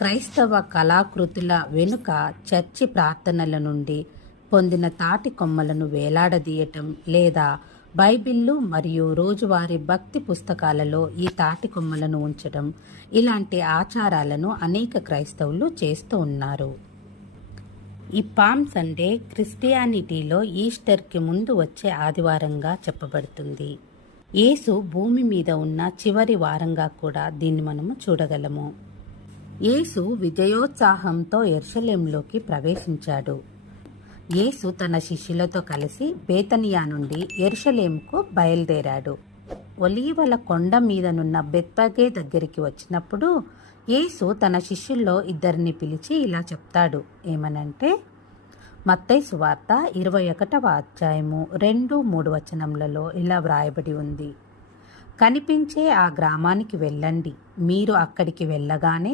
క్రైస్తవ కళాకృతుల వెనుక చర్చి ప్రార్థనల నుండి పొందిన తాటి కొమ్మలను వేలాడదీయటం లేదా బైబిళ్ళు మరియు రోజువారీ భక్తి పుస్తకాలలో ఈ తాటి కొమ్మలను ఉంచడం ఇలాంటి ఆచారాలను అనేక క్రైస్తవులు చేస్తూ ఉన్నారు. ఈ పామ్ సండే క్రిస్టియానిటీలో ఈస్టర్కి ముందు వచ్చే ఆదివారంగా చెప్పబడుతుంది. యేసు భూమి మీద ఉన్న చివరి వారంగా కూడా దీన్ని మనము చూడగలము. యేసు విజయోత్సాహంతో యెరూషలేములోకి ప్రవేశించాడు. యేసు తన శిష్యులతో కలిసి బేతనియా నుండి యెరూషలేముకు బయలుదేరాడు. ఒలీవల కొండ మీదనున్న బెత్పగే దగ్గరికి వచ్చినప్పుడు యేసు తన శిష్యుల్లో ఇద్దరిని పిలిచి ఇలా చెప్తాడు. ఏమనంటే, మత్తయి సువార్త 21వ అధ్యాయము 2-3 వచనములలో ఇలా వ్రాయబడి ఉంది. కనిపించే ఆ గ్రామానికి వెళ్ళండి. మీరు అక్కడికి వెళ్ళగానే